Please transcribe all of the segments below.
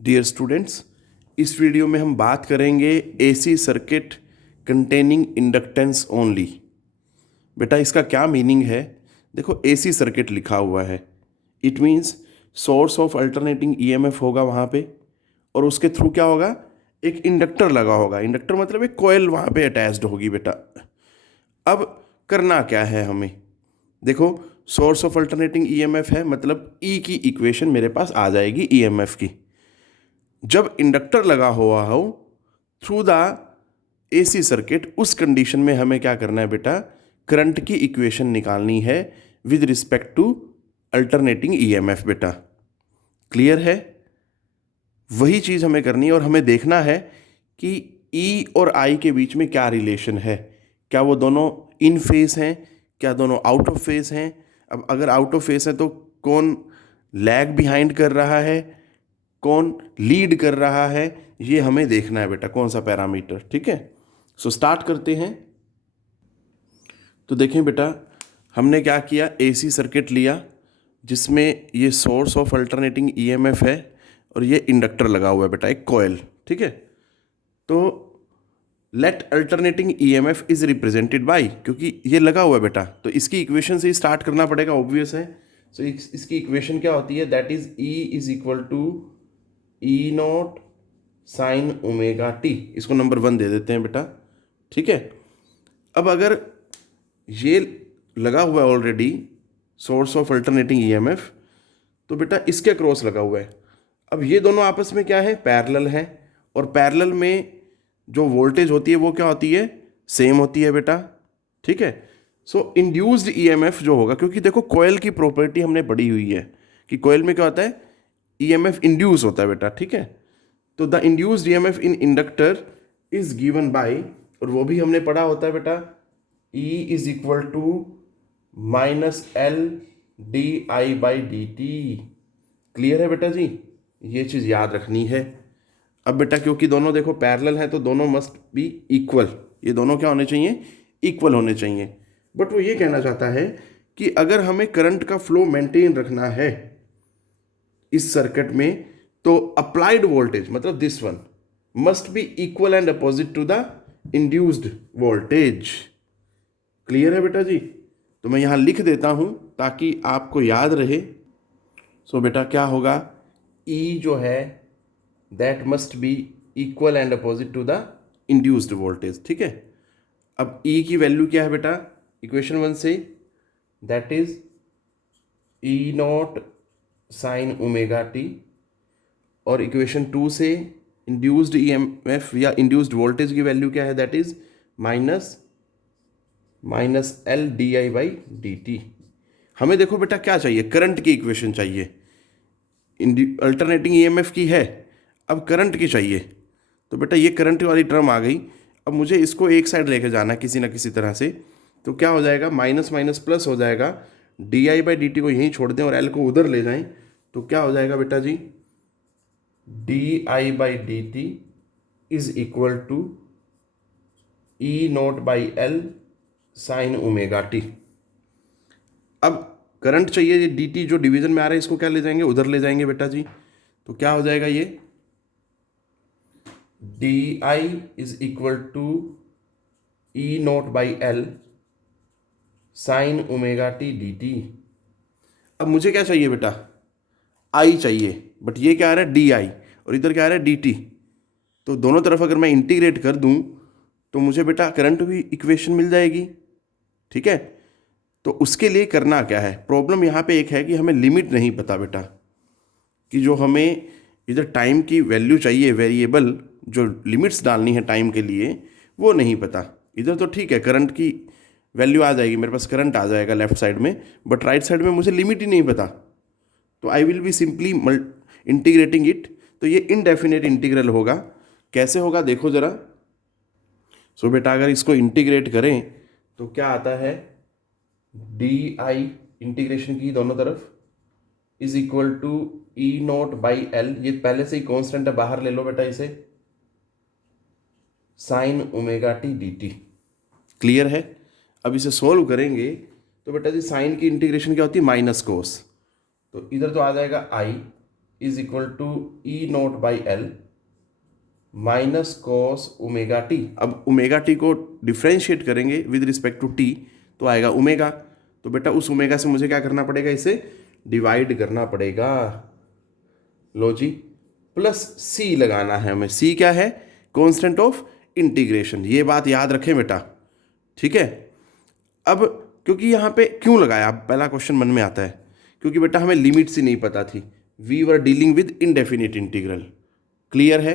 Dear students, इस video में हम बात करेंगे AC circuit containing inductance only. बेटा इसका क्या मीनिंग है? देखो एसी सर्किट लिखा हुआ है, it means source of alternating EMF होगा वहाँ पे, और उसके थ्रू क्या होगा, एक इंडक्टर लगा होगा। इंडक्टर मतलब एक कॉइल वहाँ पे अटैच्ड होगी बेटा। अब करना क्या है हमें? देखो, सोर्स ऑफ अल्टरनेटिंग ईएमएफ है मतलब ई की इक्वेशन मेरे पास आ जाएगी ईएमएफ की। जब इंडक्टर लगा हुआ हो थ्रू द एसी सर्किट, उस कंडीशन में हमें क्या करना है बेटा? करंट की इक्वेशन निकालनी है with respect to alternating EMF बेटा। क्लियर है? वही चीज़ हमें करनी है और हमें देखना है कि ई और आई के बीच में क्या रिलेशन है। क्या वो दोनों इन फेस हैं, क्या दोनों आउट ऑफ फेस हैं? अब अगर आउट ऑफ फेस है तो कौन लैग बिहाइंड कर रहा है, कौन लीड कर रहा है, ये हमें देखना है बेटा, कौन सा पैरामीटर। ठीक है, सो स्टार्ट करते हैं। तो देखें बेटा, हमने क्या किया, एसी सर्किट लिया जिसमें ये सोर्स ऑफ अल्टरनेटिंग ईएमएफ है और ये इंडक्टर लगा हुआ है बेटा, एक कॉइल। ठीक है, तो let alternating EMF is represented by, क्योंकि ये लगा हुआ है बेटा तो इसकी इक्वेशन से ही स्टार्ट करना पड़ेगा, ऑब्वियस है। सो इसकी इक्वेशन क्या होती है? That is E is equal to E naught sine omega T. इसको नंबर 1 दे देते हैं बेटा। ठीक है, अब अगर ये लगा हुआ है already source of alternating EMF, तो बेटा इसके क्रॉस लगा हुआ है। अब ये दोनों आपस में क्या है? पैरेलल है, और पैरेलल में जो वोल्टेज होती है वो क्या होती है? सेम होती है बेटा। ठीक है, सो इंड्यूस्ड ईएमएफ जो होगा, क्योंकि देखो कॉइल की प्रॉपर्टी हमने पढ़ी हुई है कि कॉइल में क्या होता है? ईएमएफ इंड्यूस होता है बेटा। ठीक है, तो the induced EMF in inductor is given by, और वो भी हमने पढ़ा होता है बेटा, E is equal to minus L D I by D T. Clear है बेटा जी? ये चीज़ याद रखनी है। अब बेटा क्योंकि दोनों देखो पैरेलल है तो दोनों मस्ट बी इक्वल। ये दोनों क्या होने चाहिए? इक्वल होने चाहिए। बट वो ये कहना चाहता है कि अगर हमें करंट का फ्लो मेंटेन रखना है इस सर्किट में, तो अप्लाइड वोल्टेज मतलब this one must be equal and opposite to the induced voltage. Clear है बेटा जी? तो मैं यहाँ लिख देता हूँ ताकि आपको याद रहे। सो बेटा क्या होगा? ई जो है that must be equal and opposite to the induced voltage. ठीक है, अब ई की वैल्यू क्या है बेटा इक्वेशन 1 से? That is E naught sine omega T, और इक्वेशन 2 से इंड्यूस्ड ईएमएफ या इंड्यूस्ड वोल्टेज की वैल्यू क्या है? That is minus L D I by D T. हमें देखो बेटा क्या चाहिए? करंट की इक्वेशन चाहिए। अल्टरनेटिंग ईएमएफ की है, अब करंट की चाहिए। तो बेटा ये करंट वाली टर्म आ गई। अब मुझे इसको एक साइड लेके जाना है किसी ना किसी तरह से, तो क्या हो जाएगा? माइनस माइनस प्लस हो जाएगा। D I by D T को यहीं छोड़ दें और एल को उधर ले जाएं, तो क्या हो जाएगा बेटा जी? D I by D T is equal to E naught by L sine omega T. अब करंट चाहिए, ये डी टी जो डिवीजन में आ रहा है इसको क्या ले जाएंगे? उधर ले जाएंगे बेटा जी। तो क्या हो जाएगा? ये D I is equal to E naught by L sine omega T D T. अब मुझे क्या चाहिए बेटा? आई चाहिए, बट ये क्या आ रहा है? डी आई, और इधर क्या आ रहा है? D T. तो दोनों तरफ अगर मैं इंटीग्रेट कर दूं तो मुझे बेटा करंट की इक्वेशन मिल जाएगी। ठीक है, तो उसके लिए करना क्या है? प्रॉब्लम यहाँ पे एक है कि हमें लिमिट नहीं पता बेटा, कि जो हमें इधर टाइम की वैल्यू चाहिए, वेरिएबल जो लिमिट्स डालनी है टाइम के लिए, वो नहीं पता। इधर तो ठीक है, करंट की वैल्यू आ जाएगी, मेरे पास करंट आ जाएगा लेफ्ट साइड में, बट राइट साइड में मुझे लिमिट ही नहीं पता। तो I will be simply integrating it. तो ये इनडेफिनेट इंटीग्रल होगा। कैसे होगा देखो ज़रा। सो बेटा अगर इसको इंटीग्रेट करें तो क्या आता है? डी आई इंटीग्रेशन की दोनों तरफ is equal to E naught by L, ये पहले से ही कॉन्स्टेंट है, बाहर ले लो बेटा इसे, sign omega T D T. Clear है? अब इसे सोल्व करेंगे तो बेटा जी साइन की इंटीग्रेशन क्या होती है? Minus cos. तो इधर तो आ जाएगा I, is equal to E naught by L minus cos omega T. अब ओमेगा टी को डिफ्रेंशिएट करेंगे विद रिस्पेक्ट टू टी तो आएगा ओमेगा। तो बेटा उस ओमेगा से मुझे क्या करना पड़ेगा, इसे डिवाइड करना पड़ेगा। लो जी, प्लस सी लगाना है हमें। सी क्या है, कांस्टेंट ऑफ इंटीग्रेशन। ये बात याद रखें बेटा, ठीक है। अब क्योंकि यहाँ पे क्यों लगाया, पहला क्वेश्चन मन में आता है, क्योंकि बेटा हमें लिमिट्स ही नहीं पता थी। We were dealing with indefinite integral. Clear है।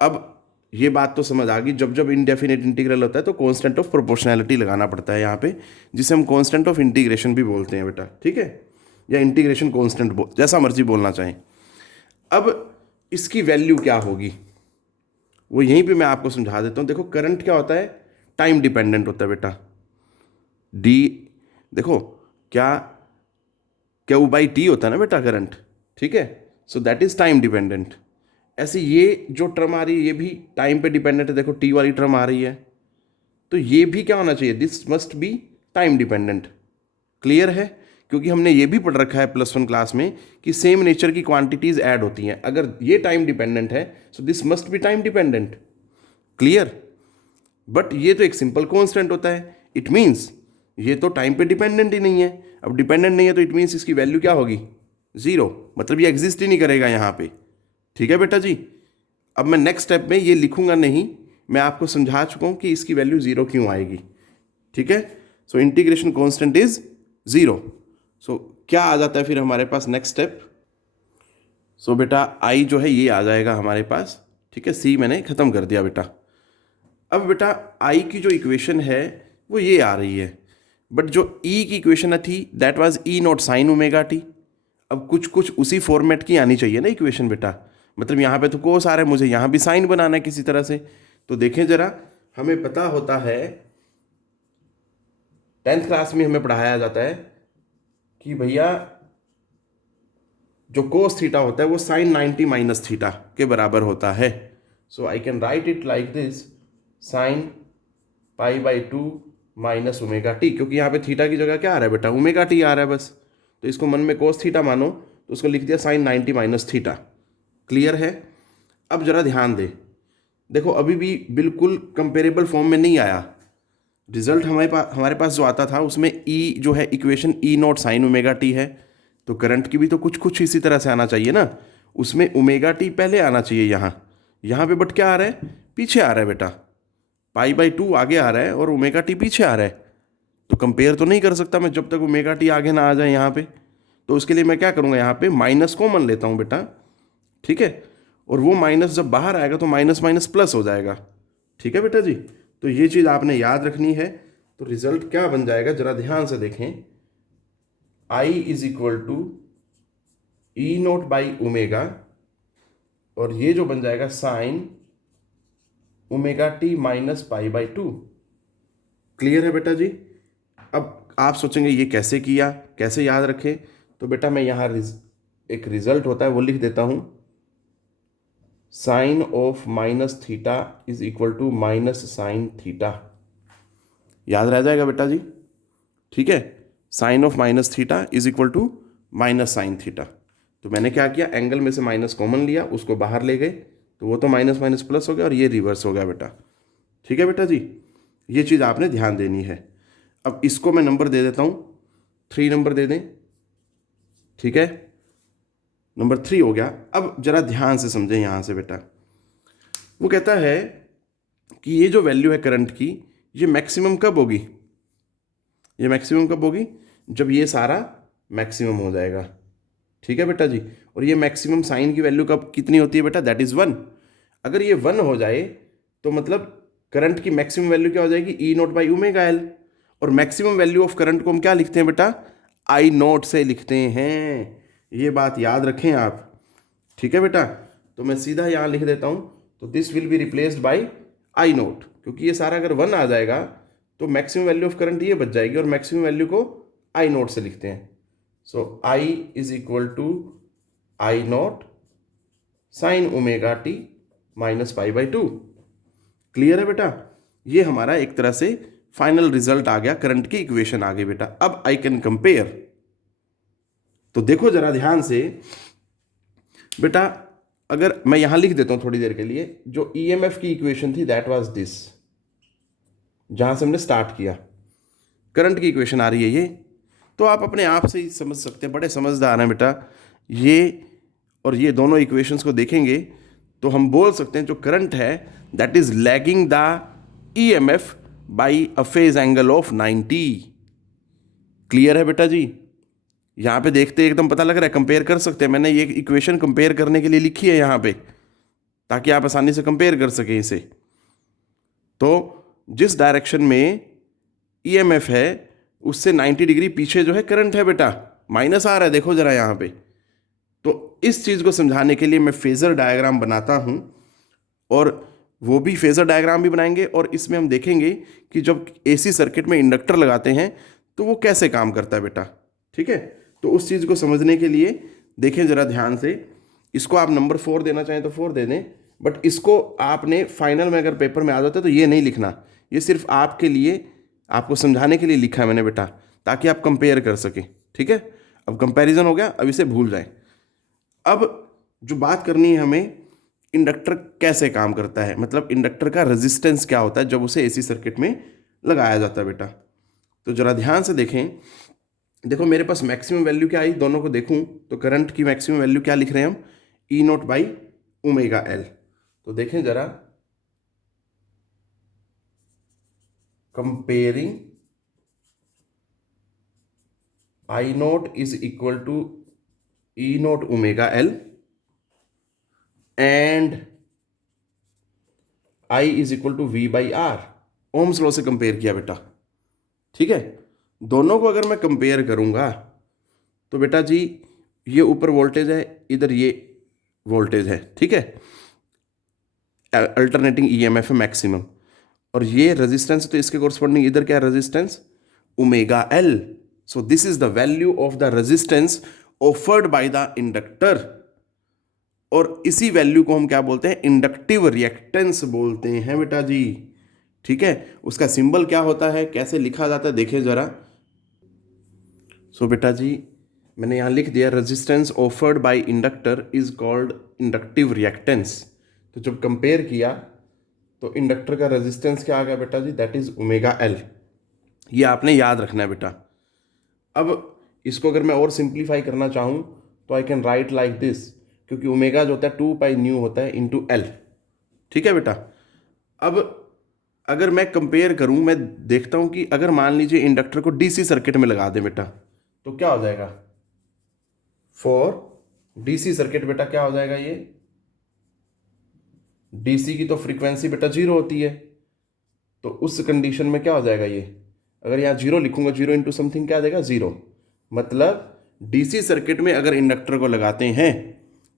अब ये बात तो समझ आ गई, जब जब इनडेफिनिट इंटीग्रल होता है तो कांस्टेंट ऑफ प्रोपोर्शनैलिटी लगाना पड़ता है यहाँ पे, जिसे हम कांस्टेंट ऑफ इंटीग्रेशन भी बोलते हैं बेटा, ठीक है, या इंटीग्रेशन कांस्टेंट, जैसा मर्जी बोलना चाहें। अब इसकी वैल्यू क्या होगी वो यहीं पे मैं आपको समझा देता हूँ। देखो करंट क्या होता है, टाइम डिपेंडेंट होता है बेटा। डी देखो क्या क्यू बाई टी होता है ना बेटा करंट, ठीक है। So that is time dependent. ऐसे ये जो टर्म आ रही है ये भी टाइम पे डिपेंडेंट है। देखो टी वाली टर्म आ रही है, तो ये भी क्या होना चाहिए, this must be time dependent. Clear है, क्योंकि हमने ये भी पढ़ रखा है +1 क्लास में कि सेम नेचर की क्वांटिटीज ऐड होती हैं। अगर ये टाइम डिपेंडेंट है so this must be time dependent. Clear. But ये तो एक सिंपल कांस्टेंट होता है, इट मीन्स ये तो टाइम पे डिपेंडेंट ही नहीं है। अब डिपेंडेंट नहीं है तो इट मीन्स इसकी वैल्यू क्या होगी, 0, मतलब ये एग्जिस्ट ही नहीं करेगा यहाँ पे। ठीक है बेटा जी। अब मैं नेक्स्ट स्टेप में ये लिखूंगा नहीं, मैं आपको समझा चुका हूँ कि इसकी वैल्यू 0 क्यों आएगी। ठीक है, सो इंटीग्रेशन कांस्टेंट इज 0। सो क्या आ जाता है फिर हमारे पास नेक्स्ट स्टेप। सो बेटा आई जो है ये आ जाएगा हमारे पास, ठीक है। सी मैंने ख़त्म कर दिया बेटा। अब बेटा आई की जो इक्वेशन है वो ये आ रही है, बट जो ई की इक्वेशन थी that was E naught sine omega T. अब कुछ कुछ उसी फॉर्मेट की आनी चाहिए ना इक्वेशन बेटा, मतलब यहाँ पे तो कोस आ रहा है, मुझे यहाँ भी साइन बनाना है किसी तरह से। तो देखें जरा, हमें पता होता है 10th क्लास में हमें पढ़ाया जाता है कि भैया जो कोस थीटा होता है वो साइन 90 माइनस थीटा के बराबर होता है। So I can write it like this, sine π/2 minus omega T, क्योंकि यहाँ पे थीटा की जगह क्या आ रहा है बेटा, ओमेगा टी आ रहा है बस। तो इसको मन में कोस थीटा मानो तो उसको लिख दिया साइन 90 माइनस थीटा। क्लियर है। अब जरा ध्यान दे, देखो अभी भी बिल्कुल कंपेरेबल फॉर्म में नहीं आया रिजल्ट। हमारे पास जो आता था उसमें ई जो है equation E naught sine omega T है, तो करंट की भी तो कुछ कुछ इसी तरह से आना चाहिए ना। उसमें ओमेगा टी पहले आना चाहिए यहाँ पे, बट क्या आ रहा है, पीछे आ रहा है बेटा। π/2 आगे आ रहा है और ओमेगा टी पीछे आ रहा है, तो कंपेयर तो नहीं कर सकता मैं जब तक ओमेगा टी आगे ना आ जाए यहाँ पे। तो उसके लिए मैं क्या करूँगा, यहाँ पे माइनस कॉमन लेता हूँ बेटा, ठीक है। और वो माइनस जब बाहर आएगा तो माइनस माइनस प्लस हो जाएगा। ठीक है बेटा जी, तो ये चीज़ आपने याद रखनी है। तो रिजल्ट क्या बन जाएगा जरा ध्यान से देखें, I is equal to E naught by omega, और ये जो बन जाएगा sine omega T minus π/2। Clear है बेटा जी। अब आप सोचेंगे ये कैसे किया, कैसे याद रखें, तो बेटा मैं यहाँ एक रिजल्ट होता है वो लिख देता हूँ, sine of minus theta is equal to minus sine theta. याद रह जाएगा बेटा जी, ठीक है। Sine of minus theta is equal to minus sine theta. तो मैंने क्या किया, एंगल में से माइनस कॉमन लिया, उसको बाहर ले गए, तो वो तो माइनस माइनस प्लस हो गया और ये रिवर्स हो गया बेटा। ठीक है बेटा जी, ये चीज़ आपने ध्यान देनी है। अब इसको मैं नंबर दे देता हूँ, 3 नंबर दे दें, ठीक है, नंबर 3 हो गया। अब जरा ध्यान से समझें यहाँ से बेटा, वो कहता है कि ये जो वैल्यू है करंट की, ये मैक्सिमम कब होगी, ये मैक्सिमम कब होगी, जब ये सारा मैक्सिमम हो जाएगा। ठीक है बेटा जी। और ये मैक्सिमम साइन की वैल्यू कब कितनी होती है बेटा, दैट इज़ 1। अगर ये 1 हो जाए तो मतलब करंट की मैक्सिमम वैल्यू क्या हो जाएगी, ई नोट बाई ओमेगा एल। और मैक्सिमम वैल्यू ऑफ करंट को हम क्या लिखते हैं बेटा, आई नोट से लिखते हैं। ये बात याद रखें आप, ठीक है बेटा। तो मैं सीधा यहाँ लिख देता हूँ, तो this will be replaced by I note, क्योंकि ये सारा अगर 1 आ जाएगा तो मैक्सिमम वैल्यू ऑफ करंट ये बच जाएगी, और मैक्सिमम वैल्यू को आई नोट से लिखते हैं। So I is equal to I naught sine omega T minus π/2। Clear है बेटा। ये हमारा एक तरह से फाइनल रिजल्ट आ गया, करंट की इक्वेशन आ गई बेटा। अब आई कैन कंपेयर, तो देखो जरा ध्यान से, बेटा अगर मैं यहाँ लिख देता हूँ थोड़ी देर के लिए, जो ईएमएफ की इक्वेशन थी दैट वाज दिस, जहाँ से हमने स्टार्ट किया, करंट की इक्वेशन आ रही है ये, तो आप अपने आप से ही समझ सकते हैं, बड़े समझदार हैं बेटा ये, और ये दोनों इक्वेशंस को देखेंगे तो हम बोल सकते हैं जो करंट है that is lagging the EMF by a phase angle of 90। Clear है बेटा जी? यहाँ पे देखते एकदम पता लग रहा है, कंपेयर कर सकते हैं, मैंने ये इक्वेशन कंपेयर करने के लिए लिखी है यहाँ पे, ताकि आप आसानी से कंपेयर कर सकें इसे। तो जिस डायरेक्शन में ईएमएफ है उससे 90 डिग्री पीछे जो है करंट है बेटा, माइनस आ रहा है, देखो जरा यहाँ पे। तो इस चीज़ को समझाने के लिए मैं फेजर डायग्राम बनाता हूँ, और वो भी फेजर डायग्राम भी बनाएंगे, और इसमें हम देखेंगे कि जब एसी सर्किट में इंडक्टर लगाते हैं तो वो कैसे काम करता है बेटा। ठीक है, तो उस चीज़ को समझने के लिए देखें जरा ध्यान से। इसको आप नंबर 4 देना चाहें तो 4 दे दें, बट इसको आपने फाइनल में अगर पेपर में आ जाता है तो ये नहीं लिखना, ये सिर्फ आपके लिए, आपको समझाने के लिए लिखा है मैंने बेटा, ताकि आप कंपेयर कर सकें। ठीक है, अब कंपैरिजन हो गया, अब इसे भूल जाएं। अब जो बात करनी है हमें, इंडक्टर कैसे काम करता है, मतलब इंडक्टर का रेजिस्टेंस क्या होता है जब उसे एसी सर्किट में लगाया जाता है बेटा। तो जरा ध्यान से देखें, देखो मेरे पास मैक्सिमम वैल्यू क्या आई, दोनों को देखूं तो करंट की मैक्सिमम वैल्यू क्या लिख रहे हैं हम, E naught by omega L. तो देखें जरा, comparing I naught is equal to E naught omega L and I is equal to V by R, Ohm's law से कंपेयर किया बेटा। ठीक है, दोनों को अगर मैं कंपेयर करूंगा तो बेटा जी ये ऊपर वोल्टेज है, इधर ये वोल्टेज है। ठीक है, अल्टरनेटिंग ईएमएफ है मैक्सिमम, और ये रेजिस्टेंस, तो इसके कोरस्पॉन्डिंग इधर क्या resistance, omega L. So this is the value of the resistance offered by the inductor, और इसी वैल्यू को हम क्या बोलते हैं, इंडक्टिव रिएक्टेंस बोलते हैं बेटा जी। ठीक है, उसका सिंबल क्या होता है, कैसे लिखा जाता है, देखें जरा। सो बेटा जी मैंने यहां लिख दिया, resistance offered by inductor is called inductive reactance. तो जब कंपेयर किया तो इंडक्टर का रेजिस्टेंस क्या आ गया बेटा जी, दैट इज ओमेगा एल। ये आपने याद रखना है बेटा। अब इसको अगर मैं और सिंप्लीफाई करना चाहूँ तो आई कैन राइट लाइक दिस, क्योंकि ओमेगा जो होता है 2 पाई न्यू होता है इंटू एल। ठीक है बेटा, अब अगर मैं कंपेयर करूँ, मैं देखता हूँ कि अगर मान लीजिए इंडक्टर को डीसी सर्किट में लगा दें बेटा, तो क्या हो जाएगा, फॉर डीसी सर्किट बेटा क्या हो जाएगा, ये डीसी की तो फ्रीक्वेंसी बेटा 0 होती है, तो उस कंडीशन में क्या हो जाएगा, ये अगर यहाँ 0 लिखूंगा, 0 इंटू समथिंग क्या देगा, 0। मतलब डीसी सर्किट में अगर इंडक्टर को लगाते हैं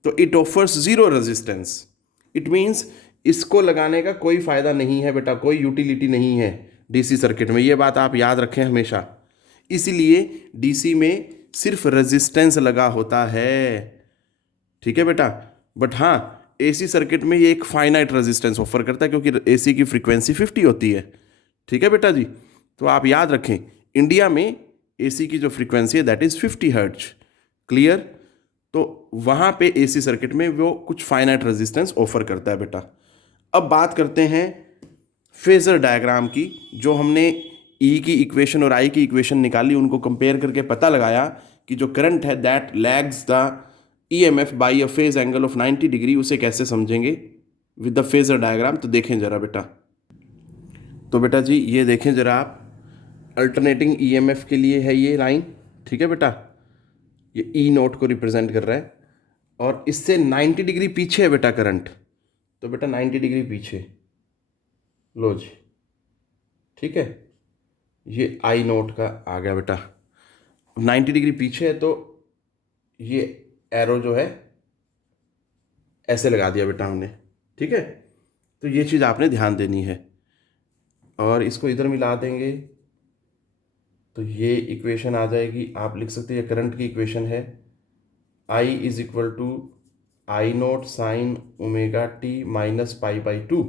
तो it offers 0 resistance. It means इसको लगाने का कोई फायदा नहीं है बेटा, कोई यूटिलिटी नहीं है डीसी सर्किट में, ये बात आप याद रखें हमेशा। इसीलिए डीसी में सिर्फ रेजिस्टेंस लगा होता है। ठीक है बेटा, बट हाँ एसी सर्किट में ये एक फाइनाइट रेजिस्टेंस ऑफर करता है, क्योंकि एसी की फ्रीक्वेंसी 50 होती है। ठीक है बेटा जी, तो आप याद रखें इंडिया में एसी की जो फ्रीक्वेंसी है दैट इज 50 हर्ट्ज। क्लियर? तो वहां पे एसी सर्किट में वो कुछ फाइनाइट रेजिस्टेंस ऑफर करता है बेटा। अब बात करते हैं फेजर डायग्राम की, जो हमने ई की इक्वेशन और आई की इक्वेशन निकाली, उनको कंपेयर करके पता लगाया कि जो करंट है that lags the EMF by a phase angle of 90 degree, उसे कैसे समझेंगे विद द फेजर डायग्राम। तो देखें जरा बेटा, तो बेटा जी ये देखें जरा आप, अल्टरनेटिंग ईएमएफ के लिए है ये लाइन। ठीक है बेटा, ये ई नोट को रिप्रेजेंट कर रहा है, और इससे 90 डिग्री पीछे है बेटा करंट, तो बेटा 90 डिग्री पीछे लो जी। ठीक है, ये आई नोट का आ गया बेटा, 90 डिग्री पीछे है, तो ये एरो जो है ऐसे लगा दिया बेटा हमने। ठीक है, तो ये चीज़ आपने ध्यान देनी है, और इसको इधर मिला देंगे तो ये इक्वेशन आ जाएगी, आप लिख सकते हैं, ये करंट की इक्वेशन है, I is equal to I naught sine omega T minus pi by 2।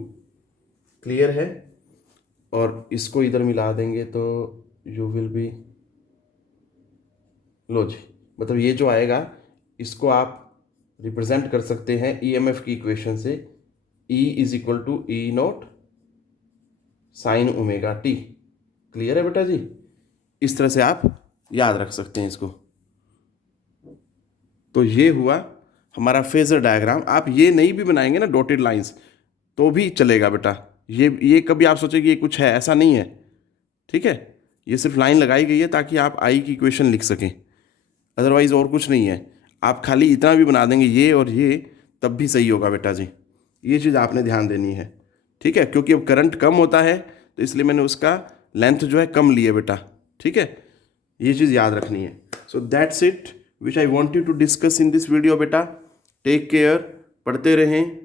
Clear है? और इसको इधर मिला देंगे तो यू विल बी, लो जी, मतलब ये जो आएगा इसको आप रिप्रेजेंट कर सकते हैं ईएमएफ की इक्वेशन से, E is equal to E naught sine omega T. Clear है बेटा जी? इस तरह से आप याद रख सकते हैं इसको। तो ये हुआ हमारा फेजर डायग्राम। आप ये नहीं भी बनाएंगे ना डॉटेड लाइंस तो भी चलेगा बेटा। ये कभी आप सोचें कि ये कुछ है, ऐसा नहीं है। ठीक है, ये सिर्फ लाइन लगाई गई है ताकि आप आई की इक्वेशन लिख सकें, अदरवाइज और कुछ नहीं है। आप खाली इतना भी बना देंगे ये और ये तब भी सही होगा बेटा जी। ये चीज़ आपने ध्यान देनी है। ठीक है, क्योंकि अब करंट कम होता है तो इसलिए मैंने उसका लेंथ जो है कम लिया बेटा। ठीक है, ये चीज़ याद रखनी है। So that's it which I want you to discuss in this video बेटा। टेक केयर, पढ़ते रहें,